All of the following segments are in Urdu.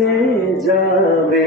বেঁচে যাবে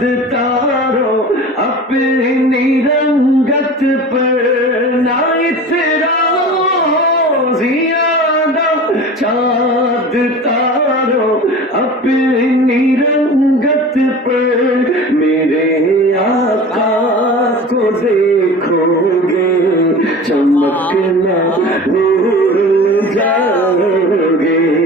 بدتارو اپنی رنگت پر نہ اترا زیادہ چاند تارو اپنی رنگت پر میرے آقا کو دیکھو گے چمکنا بھول جاؤ گے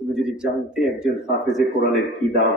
তুমি যদি জানতে একজন হাফিজে কোরআনের কি দাম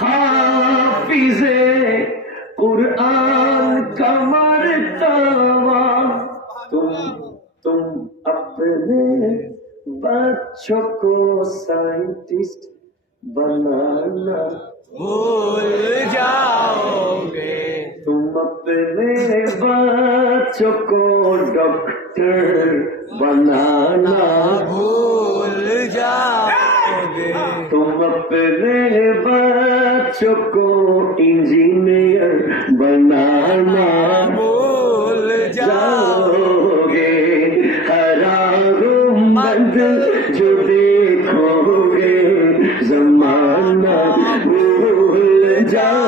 حافظ قرآن کا مرتبہ۔ تم تم اپنے بچوں کو سائنٹسٹ بنانا بھول جاؤ گے تم اپنے بچوں کو ڈاکٹر بنانا۔ بھول جاؤ۔ تم اپنے بچوں کو انجینئر بنانا بول جاؤ گے ہر مند جو دیکھو گے زمانہ بھول جاؤ۔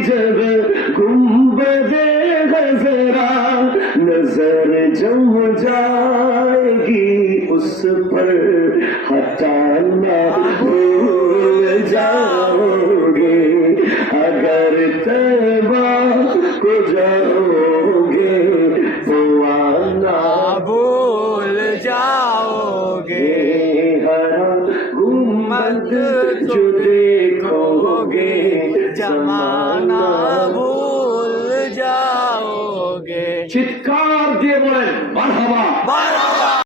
جب گنبد گزرا نظر جم جائے گی اس پر ہٹانا بھول جاؤ گے اگر تیبا کو جاؤ گے تو آنا بھول جاؤ گے ہر گمت جو دیکھو گے جانا بھول جاؤ گے۔ چار دیے بولے بار بابا